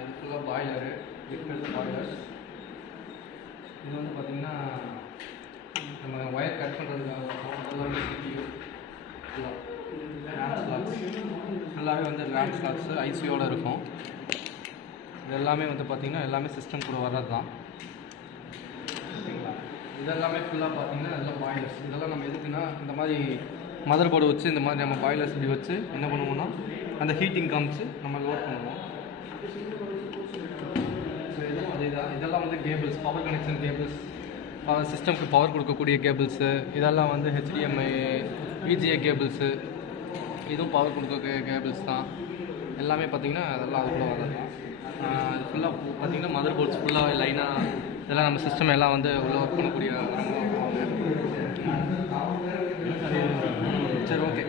இது ஃபுல்லாக boiler, liquid boilers. இது வந்து பார்த்திங்கன்னா நம்ம ஒயர் கட் பண்ணுறதுக்காக CPU ஃபுல்லாகவே வந்து ரேம் ஸ்லாட்ஸு ஐசியோடு இருக்கும். இது எல்லாமே வந்து பார்த்திங்கன்னா எல்லாமே சிஸ்டம் கூட வர்றது தான். ஓகேங்களா? இதெல்லாமே ஃபுல்லாக பார்த்திங்கன்னா இதெல்லாம் பாய்லர்ஸ். இதெல்லாம் நம்ம எதுக்குன்னா இந்த மாதிரி மதர் போர்டு வச்சு இந்த மாதிரி நம்ம பாய்லர்ஸ் இப்படி வச்சு என்ன பண்ணுவோம்னா அந்த ஹீட்டிங் காமிச்சு நம்ம லோட் பண்ணுவோம். ஸோ இதுவும் அதே தான். இதெல்லாம் வந்து கேபிள்ஸ், பவர் கனெக்ஷன் கேபிள்ஸ், சிஸ்டம்க்கு பவர் கொடுக்கக்கூடிய கேபிள்ஸு. இதெல்லாம் வந்து HDMI VGA கேபிள்ஸு. இதுவும் பவர் கொடுக்க கேபிள்ஸ் தான். எல்லாமே பார்த்திங்கன்னா அதெல்லாம் அது கூட வரது தான். இது ஃபுல்லாக பார்த்திங்கன்னா மதர் போர்ட்ஸ் ஃபுல்லாக லைனாக இதெல்லாம் நம்ம சிஸ்டம் எல்லாம் வந்து உள்ள ஒர்க் பண்ணக்கூடிய. சரி, ஓகே.